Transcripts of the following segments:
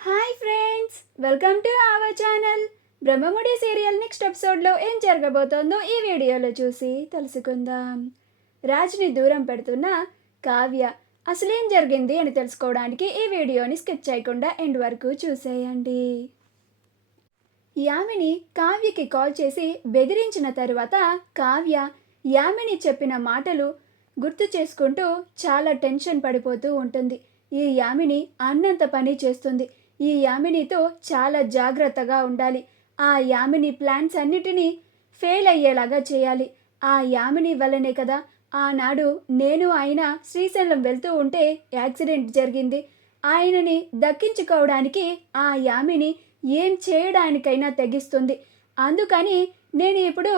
Hi friends, welcome to our channel. Brahmamudi serial next ఎపిసోడ్లో ఏం జరగబోతోందో ఈ వీడియోలో చూసి తెలుసుకుందాం. రాజ్ని దూరం పెడుతున్న కావ్య అసలేం జరిగింది అని తెలుసుకోవడానికి ఈ వీడియోని స్కిప్ చేయకుండా ఎండ్ వరకు చూసేయండి. యామిని కావ్యకి కాల్ చేసి బెదిరించిన తరువాత కావ్య యామిని చెప్పిన మాటలు గుర్తు చేసుకుంటూ చాలా టెన్షన్ పడిపోతూ ఉంటుంది. ఈ యామిని అన్నంత పని చేస్తుంది. ఈ యామినితో చాలా జాగ్రత్తగా ఉండాలి. ఆ యామిని ప్లాన్స్ అన్నిటినీ ఫెయిల్ అయ్యేలాగా చేయాలి. ఆ యామిని వల్లనే కదా ఆనాడు నేను ఆయన శ్రీశైలం వెళ్తూ ఉంటే యాక్సిడెంట్ జరిగింది. ఆయనని దక్కించుకోవడానికి ఆ యామిని ఏం చేయడానికైనా తెగిస్తుంది. అందుకని నేను ఇప్పుడు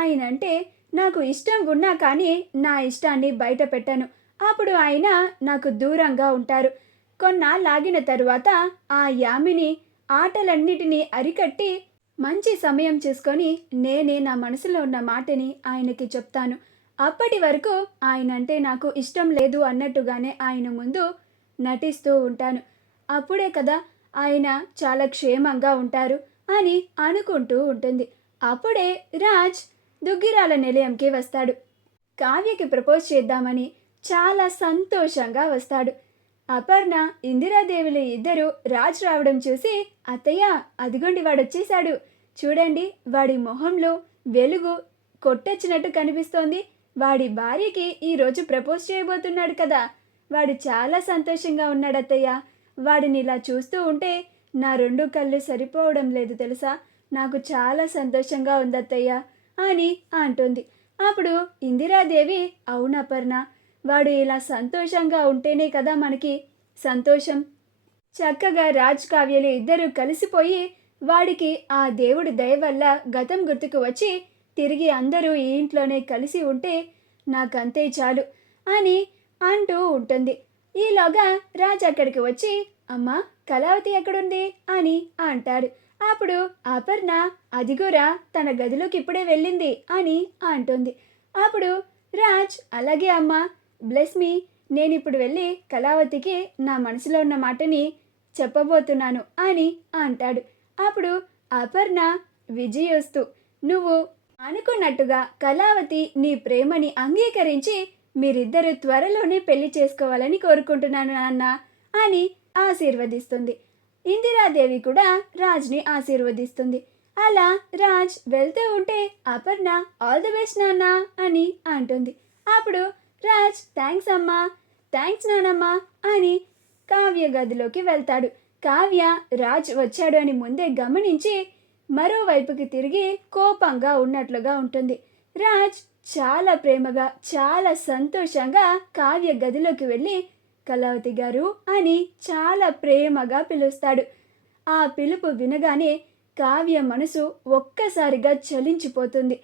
ఆయనంటే నాకు ఇష్టం ఉన్నా కానీ నా ఇష్టాన్ని బయట పెట్టాను. అప్పుడు ఆయన నాకు దూరంగా ఉంటారు. కొన్నాళ్ళాగిన తరువాత ఆ యామిని ఆటలన్నిటినీ అరికట్టి మంచి సమయం చూసుకొని నేనే నా మనసులో ఉన్న మాటని ఆయనకి చెప్తాను. అప్పటి వరకు ఆయనంటే నాకు ఇష్టం లేదు అన్నట్టుగానే ఆయన ముందు నటిస్తూ ఉంటాను. అప్పుడే కదా ఆయన చాలా క్షేమంగా ఉంటారు అని అనుకుంటూ ఉంటుంది. అప్పుడే రాజ్ దుగ్గిరాల నిలయంకి వస్తాడు. కావ్యకి ప్రపోజ్ చేద్దామని చాలా సంతోషంగా వస్తాడు. అపర్ణ, ఇందిరాదేవులు ఇద్దరు రాజ్ రావడం చూసి, అత్తయ్య అదిగోండి వాడొచ్చేశాడు, చూడండి వాడి మొహంలో వెలుగు కొట్టొచ్చినట్టు కనిపిస్తోంది, వాడి భార్యకి ఈరోజు ప్రపోజ్ చేయబోతున్నాడు కదా, వాడు చాలా సంతోషంగా ఉన్నాడు అత్తయ్య, వాడిని ఇలా చూస్తూ ఉంటే నా రెండు కళ్ళు సరిపోవడం లేదు తెలుసా, నాకు చాలా సంతోషంగా ఉందత్తయ్య అని అంటుంది. అప్పుడు ఇందిరాదేవి, అవునపర్ణ, వాడు ఇలా సంతోషంగా ఉంటేనే కదా మనకి సంతోషం. చక్కగా రాజ్ కావ్యలు ఇద్దరూ కలిసిపోయి వాడికి ఆ దేవుడి దయ వల్ల గతం గుర్తుకు వచ్చి తిరిగి అందరూ ఈ ఇంట్లోనే కలిసి ఉంటే నాకంతే చాలు అని అంటూ ఉంటుంది. ఈలోగా రాజ్ అక్కడికి వచ్చి, అమ్మా కళావతి ఎక్కడుంది అని అంటాడు. అప్పుడు అపర్ణ, అదిగోరా తన గదిలోకి ఇప్పుడే వెళ్ళింది అని అంటుంది. అప్పుడు రాజ్, అలాగే అమ్మా, బ్లెస్ మీ, నేనిప్పుడు వెళ్ళి కళావతికి నా మనసులో ఉన్న మాటని చెప్పబోతున్నాను అని అంటాడు. అప్పుడు అపర్ణ, విజయోస్తు, నువ్వు అనుకున్నట్టుగా కళావతి నీ ప్రేమని అంగీకరించి మీరిద్దరూ త్వరలోనే పెళ్లి చేసుకోవాలని కోరుకుంటున్నాను నాన్న అని ఆశీర్వదిస్తుంది. ఇందిరాదేవి కూడా రాజ్ని ఆశీర్వదిస్తుంది. అలా రాజ్ వెళ్తూ ఉంటే అపర్ణ, ఆల్ ది బెస్ట్ నాన్న అని అంటుంది. అప్పుడు రాజ్, థ్యాంక్స్ అమ్మా, థ్యాంక్స్ నానమ్మా అని కావ్య గదిలోకి వెళ్తాడు. కావ్య రాజ్ వచ్చాడు అని ముందే గమనించి మరోవైపుకి తిరిగి కోపంగా ఉన్నట్లుగా ఉంటుంది. రాజ్ చాలా ప్రేమగా చాలా సంతోషంగా కావ్య గదిలోకి వెళ్ళి కళావతి గారు అని చాలా ప్రేమగా పిలుస్తాడు. ఆ పిలుపు వినగానే కావ్య మనసు ఒక్కసారిగా చలించిపోతుంది.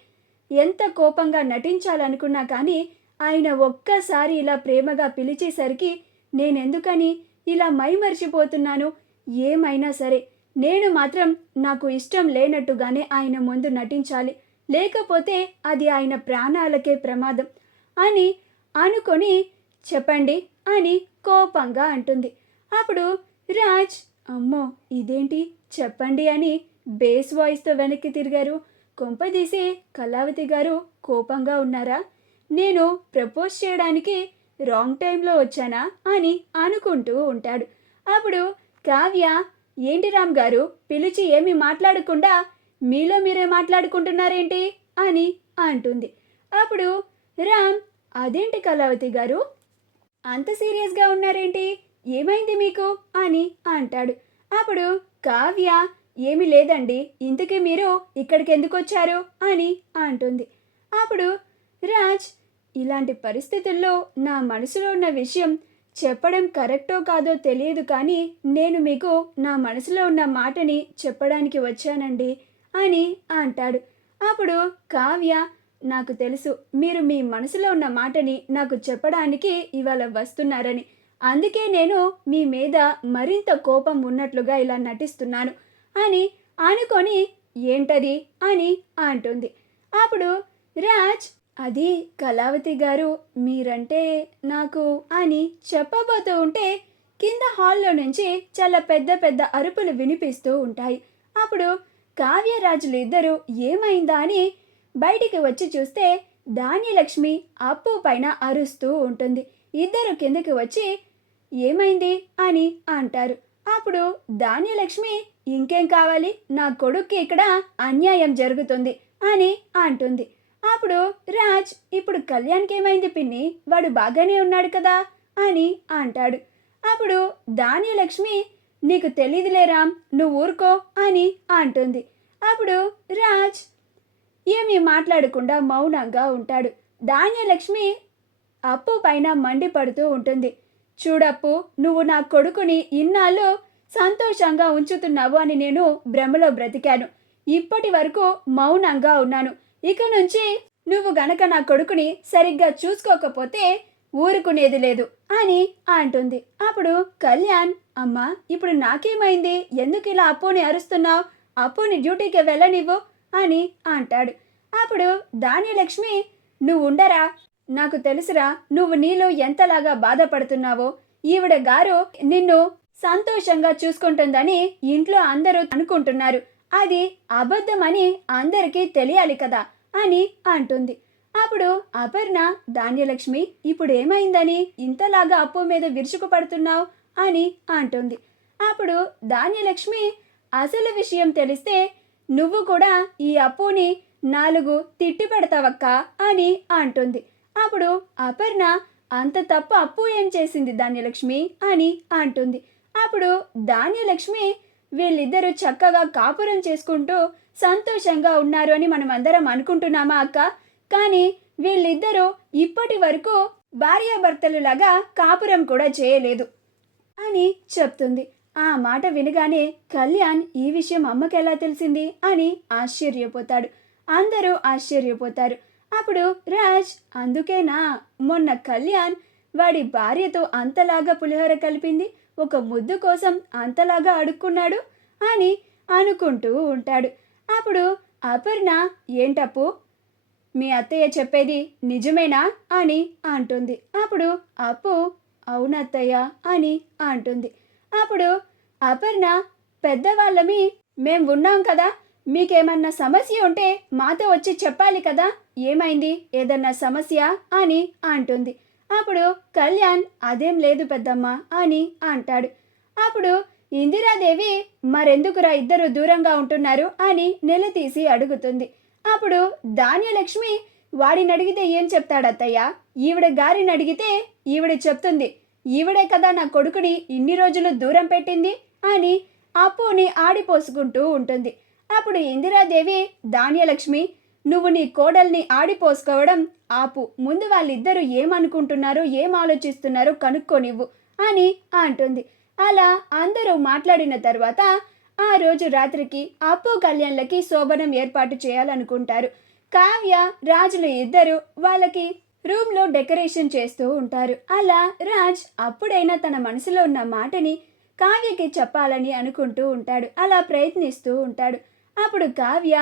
ఎంత కోపంగా నటించాలనుకున్నా కానీ ఆయన ఒక్కసారి ఇలా ప్రేమగా పిలిచేసరికి నేనెందుకని ఇలా మైమరిచిపోతున్నాను, ఏమైనా సరే నేను మాత్రం నాకు ఇష్టం లేనట్టుగానే ఆయన ముందు నటించాలి, లేకపోతే అది ఆయన ప్రాణాలకే ప్రమాదం అని అనుకొని చెప్పండి అని కోపంగా అంటుంది. అప్పుడు రాజ్, అమ్మో ఇదేంటి చెప్పండి అని బేస్ వాయిస్తో వెనక్కి తిరిగారు. కొంపదీసి కళావతి గారు కోపంగా ఉన్నారా, నేను ప్రపోజ్ చేయడానికి రాంగ్ టైంలో వచ్చానా అని అనుకుంటూ ఉంటాడు. అప్పుడు కావ్య, ఏంటి రామ్ గారు పిలిచి ఏమీ మాట్లాడకుండా మీలో మీరే మాట్లాడుకుంటున్నారేంటి అని అంటుంది. అప్పుడు రామ్, అదేంటి కళావతి గారు అంత సీరియస్గా ఉన్నారేంటి, ఏమైంది మీకు అని అంటాడు. అప్పుడు కావ్య, ఏమీ లేదండి, ఇంతకీ మీరు ఇక్కడికి ఎందుకు వచ్చారు అని అంటుంది. అప్పుడు రాజ్, ఇలాంటి పరిస్థితుల్లో నా మనసులో ఉన్న విషయం చెప్పడం కరెక్టో కాదో తెలియదు కానీ నేను మీకు నా మనసులో ఉన్న మాటని చెప్పడానికి వచ్చానండి అని అంటాడు. అప్పుడు కావ్య, నాకు తెలుసు మీరు మీ మనసులో ఉన్న మాటని నాకు చెప్పడానికి ఇవాళ వస్తున్నారని, అందుకే నేను మీ మీద మరింత కోపం ఉన్నట్లుగా ఇలా నటిస్తున్నాను అని అనుకొని, ఏంటది అని అంటుంది. అప్పుడు రాజ్, అది కళావతి గారు మీరంటే నాకు అని చెప్పబోతూ ఉంటే కింద హాల్లో నుంచి చాలా పెద్ద పెద్ద అరుపులు వినిపిస్తూ ఉంటాయి. అప్పుడు కావ్యరాజులు ఇద్దరు ఏమైందా అని బయటికి వచ్చి చూస్తే ధాన్యలక్ష్మి అప్పు పైన అరుస్తూ ఉంటుంది. ఇద్దరు కిందకి వచ్చి ఏమైంది అని అంటారు. అప్పుడు ధాన్యలక్ష్మి ఇంకేం కావాలి, నా కొడుక్కి ఇక్కడ అన్యాయం జరుగుతుంది అని అంటుంది. అప్పుడు రాజ్ ఇప్పుడు కళ్యాణ్కి ఏమైంది పిన్ని, వాడు బాగానే ఉన్నాడు కదా అని అంటాడు. అప్పుడు ధాన్యలక్ష్మి నీకు తెలీదులేరా, నువ్వు ఊరుకో అని అంటుంది. అప్పుడు రాజ్ ఏమీ మాట్లాడకుండా మౌనంగా ఉంటాడు. ధాన్యలక్ష్మి అప్పు పైన మండిపడుతూ ఉంటుంది. చూడప్పు, నువ్వు నా కొడుకుని ఇన్నాళ్ళు సంతోషంగా ఉంచుతున్నావు అని నేను భ్రమలో బ్రతికాను. ఇప్పటి వరకు మౌనంగా ఉన్నాను. ఇక నుంచి నువ్వు గనక నా కొడుకుని సరిగ్గా చూసుకోకపోతే ఊరుకునేది లేదు అని అంటుంది. అప్పుడు కళ్యాణ్ అమ్మా ఇప్పుడు నాకేమైంది, ఎందుకు ఇలా అప్పుని అరుస్తున్నావు, అప్పుని డ్యూటీకి వెళ్ళనివ్వు అని అంటాడు. అప్పుడు ధాన్యలక్ష్మి నువ్వు ఉండరా, నాకు తెలుసురా నువ్వు నీలో ఎంతలాగా బాధపడుతున్నావో. ఈవిడ గారు నిన్ను సంతోషంగా చూసుకుంటుందని ఇంట్లో అందరూ అనుకుంటున్నారు, అది అబద్ధమని అందరికీ తెలియాలి కదా అని అంటుంది. అప్పుడు అపర్ణ ధాన్యలక్ష్మి ఇప్పుడు ఏమైందని ఇంతలాగా అప్పు మీద విరుచుకుపడుతున్నావు అని అంటుంది. అప్పుడు ధాన్యలక్ష్మి అసలు విషయం తెలిస్తే నువ్వు కూడా ఈ అప్పుని 4 తిట్టి పెడతావక్క అని అంటుంది. అప్పుడు అపర్ణ అంత తప్పు అప్పు ఏం చేసింది ధాన్యలక్ష్మి అని అంటుంది. అప్పుడు ధాన్యలక్ష్మి వీళ్ళిద్దరూ చక్కగా కాపురం చేసుకుంటూ సంతోషంగా ఉన్నారు అని మనం అందరం అనుకుంటున్నామా అక్క, కానీ వీళ్ళిద్దరూ ఇప్పటి వరకు భార్యాభర్తలులాగా కాపురం కూడా చేయలేదు అని చెప్తుంది. ఆ మాట వినగానే కళ్యాణ్ ఈ విషయం అమ్మకి ఎలా తెలిసింది అని ఆశ్చర్యపోతాడు. అందరూ ఆశ్చర్యపోతారు. అప్పుడు రాజ్ అందుకేనా మొన్న కళ్యాణ్ వాడి భార్యతో అంతలాగా పులిహోర కలిపింది, ఒక ముద్దు కోసం అంతలాగా అడుక్కున్నాడు అని అనుకుంటూ ఉంటాడు. అప్పుడు అపర్ణ ఏంటప్పు, మీ అత్తయ్య చెప్పేది నిజమేనా అని అంటుంది. అప్పుడు అప్పు అవునత్తయ్య అని అంటుంది. అప్పుడు అపర్ణ పెద్దవాళ్ళమి మేం ఉన్నాం కదా, మీకేమన్నా సమస్య ఉంటే మాతో వచ్చి చెప్పాలి కదా, ఏమైంది ఏదన్నా సమస్య అని అంటుంది. అప్పుడు కళ్యాణ్ అదేం లేదు పెద్దమ్మ అని అంటాడు. అప్పుడు ఇందిరాదేవి మరెందుకురా ఇద్దరు దూరంగా ఉంటున్నారు అని నిలదీసి అడుగుతుంది. అప్పుడు ధాన్యలక్ష్మి వాడిని అడిగితే ఏం చెప్తాడత్తయ్య, ఈవిడ గారిని అడిగితే ఈవిడ చెప్తుంది, ఈవిడే కదా నా కొడుకుని ఇన్ని రోజులు దూరం పెట్టింది అని అప్పుని ఆడిపోసుకుంటూ ఉంటుంది. అప్పుడు ఇందిరాదేవి ధాన్యలక్ష్మి నువ్వు నీ కోడల్ని ఆడిపోసుకోవడం ఆపు, ముందు వాళ్ళిద్దరూ ఏమనుకుంటున్నారో ఏం ఆలోచిస్తున్నారో కనుక్కోనివ్వు అని అంటుంది. అలా అందరూ మాట్లాడిన తర్వాత ఆ రోజు రాత్రికి అప్పు కళ్యాణ్లకి శోభనం ఏర్పాటు చేయాలనుకుంటారు. కావ్య రాజులు ఇద్దరు వాళ్ళకి రూమ్లో డెకరేషన్ చేస్తూ ఉంటారు. అలా రాజ్ అప్పుడైనా తన మనసులో ఉన్న మాటని కావ్యకి చెప్పాలని అనుకుంటూ ఉంటాడు. అలా ప్రయత్నిస్తూ ఉంటాడు. అప్పుడు కావ్య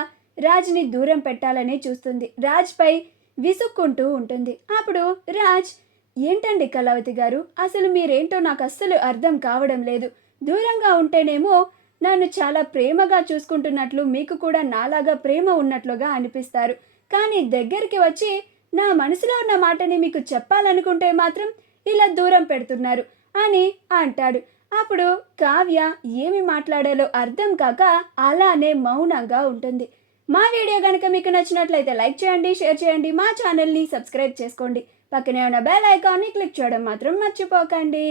రాజ్ని దూరం పెట్టాలని చూస్తుంది, రాజ్పై విసుక్కుంటూ ఉంటుంది. అప్పుడు రాజ్ ఏంటండి కళావతి గారు, అసలు మీరేంటో నాకు అస్సలు అర్థం కావడం లేదు. దూరంగా ఉంటేనేమో నన్ను చాలా ప్రేమగా చూసుకుంటున్నట్లు, మీకు కూడా నాలాగా ప్రేమ ఉన్నట్లుగా అనిపిస్తారు, కానీ దగ్గరికి వచ్చి నా మనసులో ఉన్న మాటని మీకు చెప్పాలనుకుంటే మాత్రం ఇలా దూరం పెడుతున్నారు అని అంటాడు. అప్పుడు కావ్య ఏమి మాట్లాడాలో అర్థం కాక అలానే మౌనంగా ఉంటుంది. మా వీడియో కనుక మీకు నచ్చినట్లయితే లైక్ చేయండి, షేర్ చేయండి, మా ఛానల్ని సబ్స్క్రైబ్ చేసుకోండి, పక్కనే ఉన్న బెల్ ఐకాన్ని క్లిక్ చేయడం మాత్రం మర్చిపోకండి.